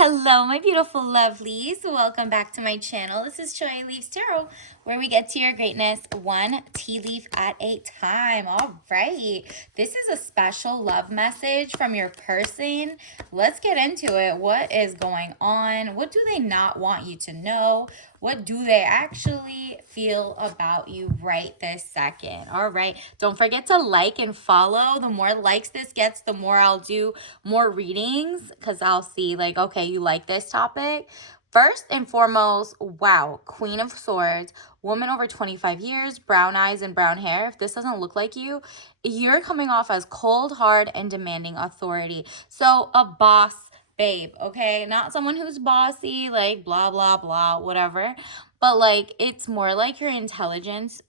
Hello, my beautiful lovelies. Welcome back to my channel. This is Joy Leaves Tarot, where we get to your greatness one tea leaf at a time. All right. This is a special love message from your person. Let's get into it. What is going on? What do they not want you to know? What do they actually feel about you right this second? All right. Don't forget to like and follow. The more likes this gets, the more I'll do more readings, because I'll see like, okay, you like this topic. First and foremost, wow, Queen of Swords, woman over 25 years, brown eyes and brown hair. If this doesn't look like you, you're coming off as cold, hard, and demanding authority. So a boss babe, okay? Not someone who's bossy, like blah, blah, blah, whatever. But like, it's more like your intelligence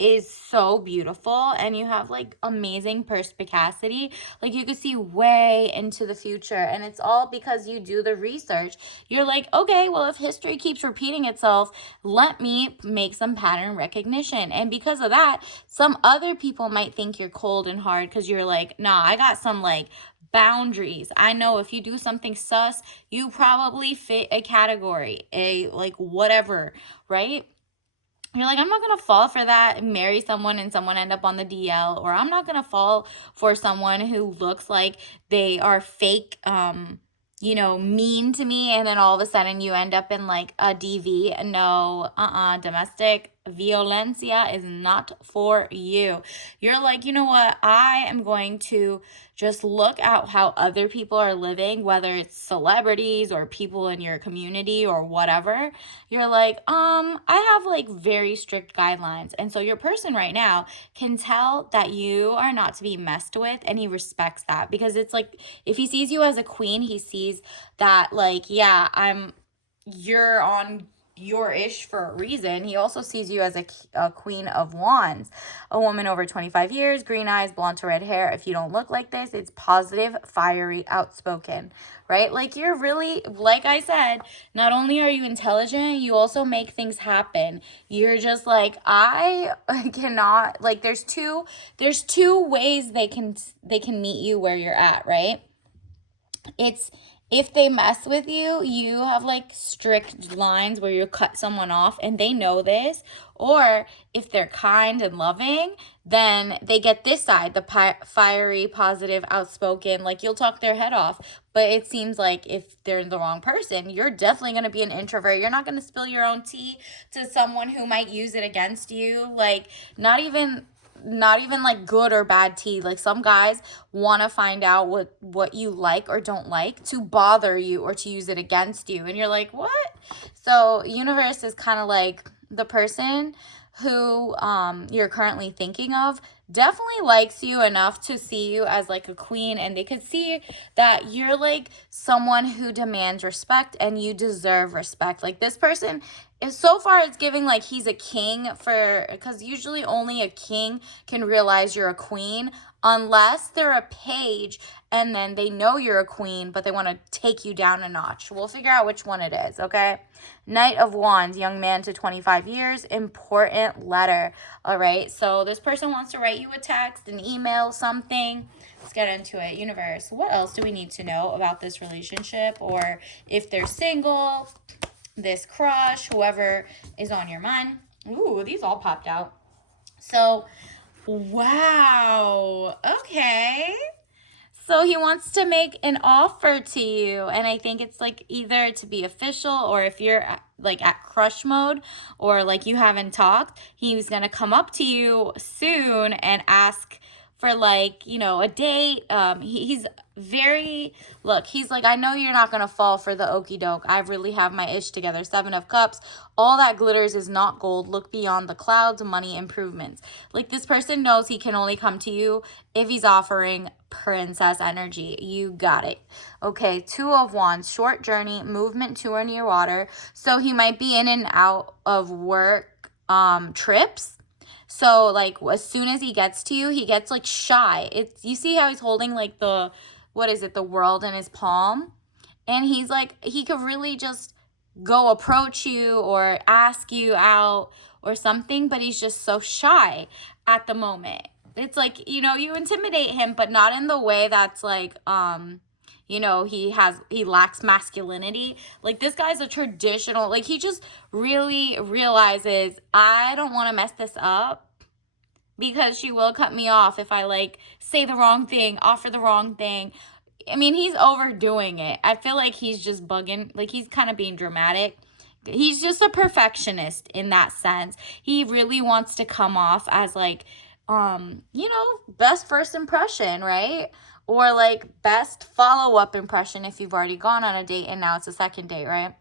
is so beautiful and you have like amazing perspicacity. Like you could see way into the future, and it's all because you do the research. You're like, okay, well, if history keeps repeating itself, let me make some pattern recognition. And because of that, some other people might think you're cold and hard because you're like, nah, I got some like boundaries. I know if you do something sus, you probably fit a category, a like whatever, right? You're like, I'm not going to fall for that and marry someone and someone end up on the DL, or I'm not going to fall for someone who looks like they are fake, mean to me, and then all of a sudden you end up in like a DV. No, domestic violencia is not for you. You're like, you know what? I am going to just look at how other people are living, whether it's celebrities or people in your community or whatever. You're like, I have like very strict guidelines. And so your person right now can tell that you are not to be messed with, and he respects that, because it's like, if he sees you as a queen, he sees that like, yeah, you're on your ish for a reason. He also sees you as a queen of wands, a woman over 25 years, green eyes, blonde to red hair. If you don't look like this, it's positive, fiery, outspoken, right? Like you're really, like I said, not only are you intelligent, you also make things happen. You're just like, I cannot, like there's two ways they can meet you where you're at, right? It's, if they mess with you, you have like strict lines where you cut someone off and they know this. Or if they're kind and loving, then they get this side, the fiery, positive, outspoken, like you'll talk their head off. But it seems like if they're the wrong person, you're definitely going to be an introvert. You're not going to spill your own tea to someone who might use it against you. Like not even like good or bad tea. Like some guys want to find out what you like or don't like to bother you or to use it against you, and you're like, what? So universe is kind of like, the person who you're currently thinking of definitely likes you enough to see you as like a queen, and they could see that you're like someone who demands respect and you deserve respect. Like this person is, so far it's giving like he's a king, because usually only a king can realize you're a queen, unless they're a page and then they know you're a queen but they want to take you down a notch. We'll figure out which one it is, okay? Knight of Wands, young man to 25 years, important letter. All right, so this person wants to write you a text, an email, something. Let's get into it. Universe, what else do we need to know about this relationship, or if they're single, this crush, whoever is on your mind? Ooh, these all popped out. So, wow. Okay. So he wants to make an offer to you, and I think it's like either to be official, or if you're like at crush mode or like you haven't talked, he's going to come up to you soon and ask for like, a date. He's very, look, he's like, I know you're not going to fall for the okie doke. I really have my ish together. 7 of Cups. All that glitters is not gold. Look beyond the clouds. Money improvements. Like this person knows he can only come to you if he's offering princess energy. You got it. Okay, 2 of Wands. Short journey, movement to or near water. So he might be in and out of work trips. So like as soon as he gets to you, he gets like shy. You see how he's holding like the world in his palm, and he's like, he could really just go approach you or ask you out or something, but he's just so shy at the moment. It's like, you intimidate him, but not in the way that's like you know, he lacks masculinity. Like, this guy's a traditional, like, he just really realizes, I don't want to mess this up, because she will cut me off if I, like, say the wrong thing, offer the wrong thing. I mean, he's overdoing it. I feel like he's just bugging, like, he's kind of being dramatic. He's just a perfectionist in that sense. He really wants to come off as, like, you know, best first impression, right? Or, like, best follow-up impression if you've already gone on a date and now it's a second date, right?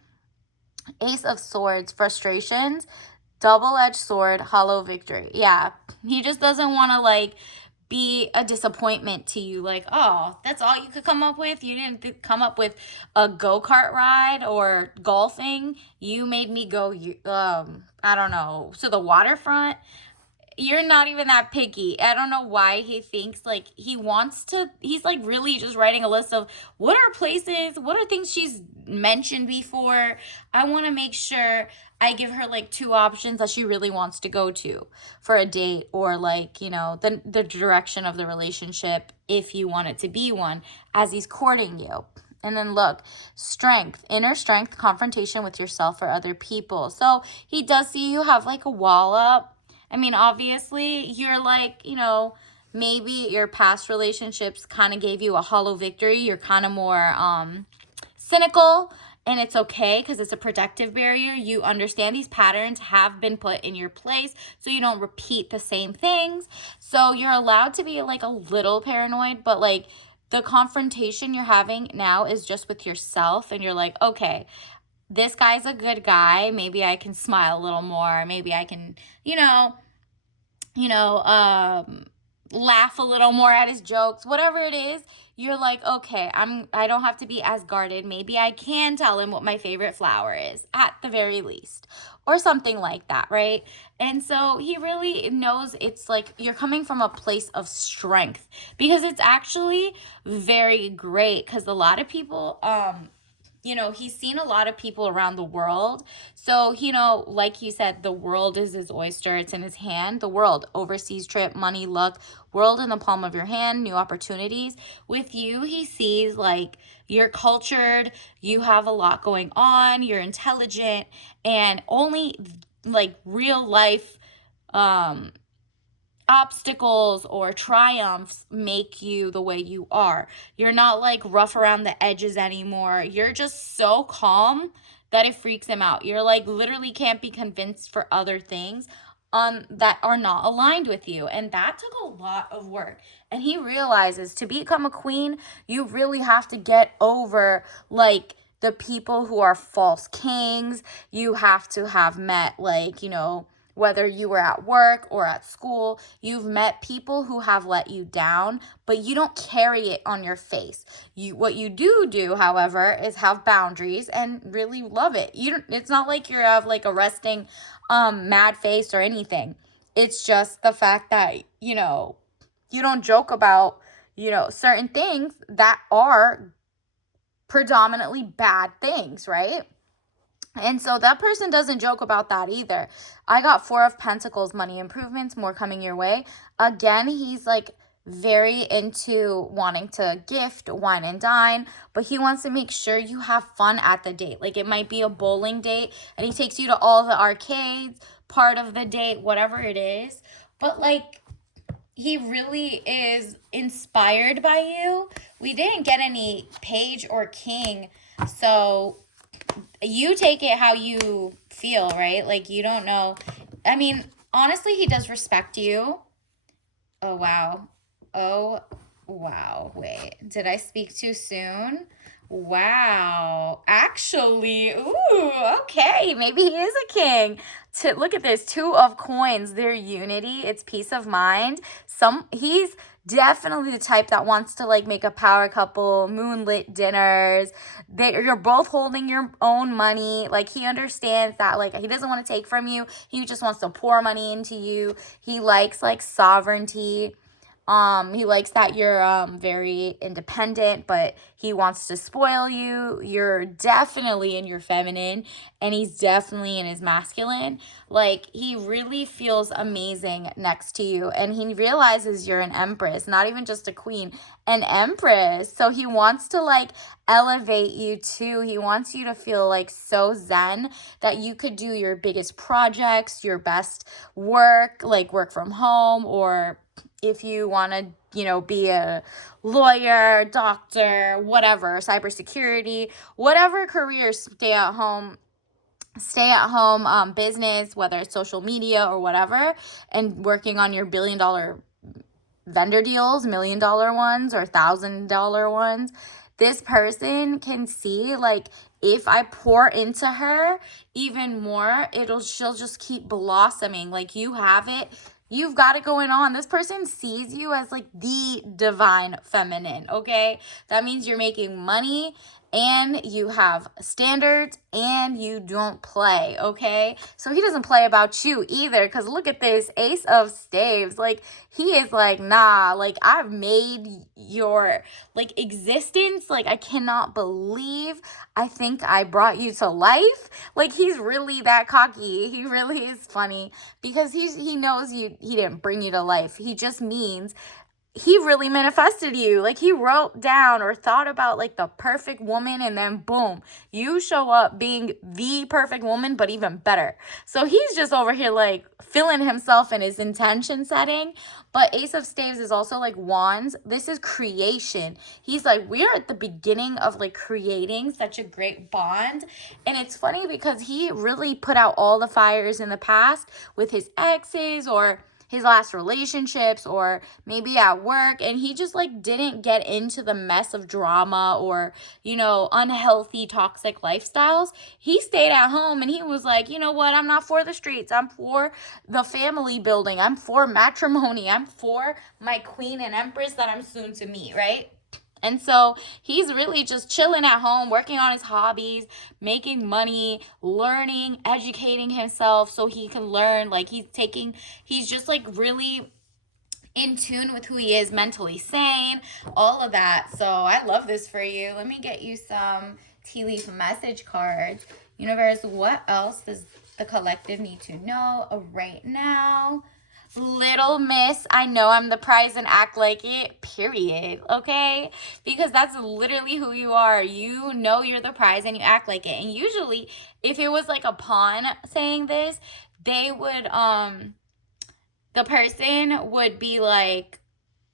Ace of Swords, frustrations, double-edged sword, hollow victory. Yeah, he just doesn't want to, like, be a disappointment to you. Like, oh, that's all you could come up with? You didn't come up with a go-kart ride or golfing? You made me go, I don't know, to the waterfront? You're not even that picky. I don't know why he thinks, like, he's, like, really just writing a list of what are places, what are things she's mentioned before. I want to make sure I give her, like, 2 options that she really wants to go to for a date, or, like, you know, the direction of the relationship, if you want it to be one, as he's courting you. And then look, strength, inner strength, confrontation with yourself or other people. So he does see you have, like, a wall up. I mean, obviously, you're, like, you know, maybe your past relationships kind of gave you a hollow victory. You're kind of more cynical, and it's okay because it's a protective barrier. You understand these patterns have been put in your place, so you don't repeat the same things. So you're allowed to be, like, a little paranoid, but, like, the confrontation you're having now is just with yourself, and you're like, okay, this guy's a good guy. Maybe I can smile a little more. Maybe I can, laugh a little more at his jokes. Whatever it is, you're like, okay, I don't have to be as guarded. Maybe I can tell him what my favorite flower is, at the very least, or something like that, right? And so he really knows it's like you're coming from a place of strength, because it's actually very great, because a lot of people, he's seen a lot of people around the world. So, like he said, the world is his oyster. It's in his hand. The world, overseas trip, money, luck, world in the palm of your hand, new opportunities. With you, he sees, like, you're cultured, you have a lot going on, you're intelligent, and only, like, real life, obstacles or triumphs make you the way you are. You're not, like, rough around the edges anymore. You're just so calm that it freaks him out. You're, like, literally can't be convinced for other things that are not aligned with you. And that took a lot of work. And he realizes to become a queen, you really have to get over, like, the people who are false kings. You have to have met, like, whether you were at work or at school, you've met people who have let you down, but you don't carry it on your face. What you do, however, is have boundaries and really love it. It's not like you have, like, a resting mad face or anything. It's just the fact that, you don't joke about, certain things that are predominantly bad things, right? And so that person doesn't joke about that either. I got 4 of Pentacles, money improvements, more coming your way. Again, he's, like, very into wanting to gift, wine and dine, but he wants to make sure you have fun at the date. Like, it might be a bowling date and he takes you to all the arcades, part of the date, whatever it is. But, like, he really is inspired by you. We didn't get any page or king, so you take it how you feel, right? Like, you don't know. I mean, honestly, he does respect you. Oh, wow. Wait, did I speak too soon? Wow. Actually, ooh, okay. Maybe he is a king. Look at this. 2 of coins. Their unity. It's peace of mind. He's definitely the type that wants to, like, make a power couple, moonlit dinners. You're both holding your own money. Like, he understands that, like, he doesn't want to take from you. He just wants to pour money into you. He likes, like, sovereignty. He likes that you're very independent, but he wants to spoil you. You're definitely in your feminine, and he's definitely in his masculine. Like, he really feels amazing next to you, and he realizes you're an empress, not even just a queen, an empress. So he wants to like elevate you too. He wants you to feel like so zen that you could do your biggest projects, your best work, like work from home, or if you want to, be a lawyer, doctor, whatever, cybersecurity, whatever career, stay at home business, whether it's social media or whatever, and working on your $1 billion vendor deals, $1 million ones or $1,000 ones. This person can see, like, if I pour into her even more, she'll just keep blossoming. Like, you have it. You've got it going on. This person sees you as like the divine feminine, okay? That means you're making money and you have standards and you don't play, okay? So he doesn't play about you either, because look at this Ace of Staves. Like, he is like, nah, like, I've made your like existence, like, I cannot believe I think I brought you to life. Like, he's really that cocky. He really is funny, because he knows he didn't bring you to life. He just means he really manifested you. Like, he wrote down or thought about like the perfect woman, and then boom, you show up being the perfect woman, but even better. So he's just over here like feeling himself in his intention setting. But Ace of Staves is also like wands. This is creation. He's like, we are at the beginning of like creating such a great bond. And it's funny because he really put out all the fires in the past with his exes or his last relationships, or maybe at work, and he just like didn't get into the mess of drama or, unhealthy, toxic lifestyles. He stayed at home and he was like, you know what, I'm not for the streets, I'm for the family building, I'm for matrimony, I'm for my queen and empress that I'm soon to meet, right? And so he's really just chilling at home, working on his hobbies, making money, learning, educating himself so he can learn. Like, he's just like really in tune with who he is, mentally sane, all of that. So I love this for you. Let me get you some tea leaf message cards. Universe, what else does the collective need to know right now? Little miss, I know I'm the prize and act like it, period, okay? Because that's literally who you are. You know you're the prize and you act like it. And usually, if it was like a pawn saying this, they would, the person would be like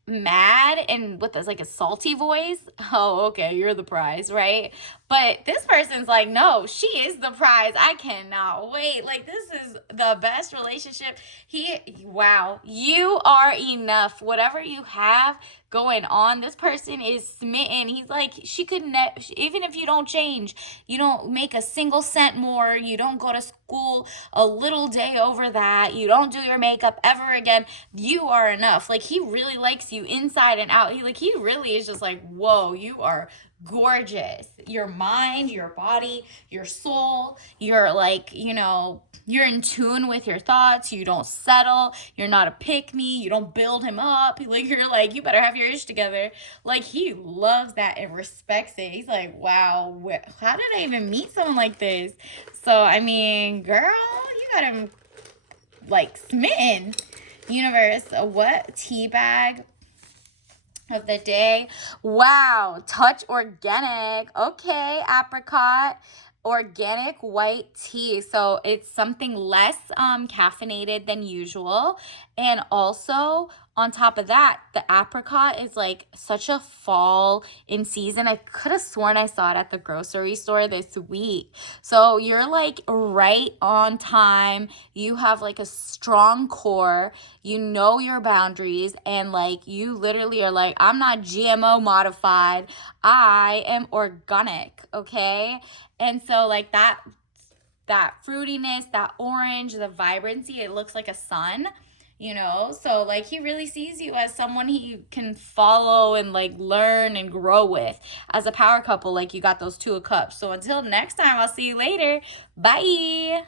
mad and with like a salty voice. Oh, okay, you're the prize, right? But this person's like, no, she is the prize. I cannot wait. Like, this is the best relationship. Wow, you are enough. Whatever you have going on, this person is smitten. He's like, she could even if you don't change, you don't make a single cent more, you don't go to school a little day over that, you don't do your makeup ever again, you are enough. Like, he really likes you inside and out. He really is just like, whoa, you are gorgeous. Your mind, your body, your soul, you're like, you're in tune with your thoughts. You don't settle. You're not a pick me. You don't build him up. Like, you're like, you better have your ish together. Like, he loves that and respects it. He's like, wow, how did I even meet someone like this? So, I mean, girl, you got him like smitten. Universe, what tea bag of the day? Wow, touch organic. Okay, apricot, organic white tea. So it's something less caffeinated than usual. And also, on top of that, the apricot is like such a fall in season. I could have sworn I saw it at the grocery store this week. So you're like right on time. You have like a strong core. You know your boundaries, and like you literally are like, I'm not GMO modified. I am organic, okay? And so like that fruitiness, that orange, the vibrancy, it looks like a sun. So like he really sees you as someone he can follow and like learn and grow with as a power couple. Like, you got those 2 of cups. So until next time, I'll see you later. Bye.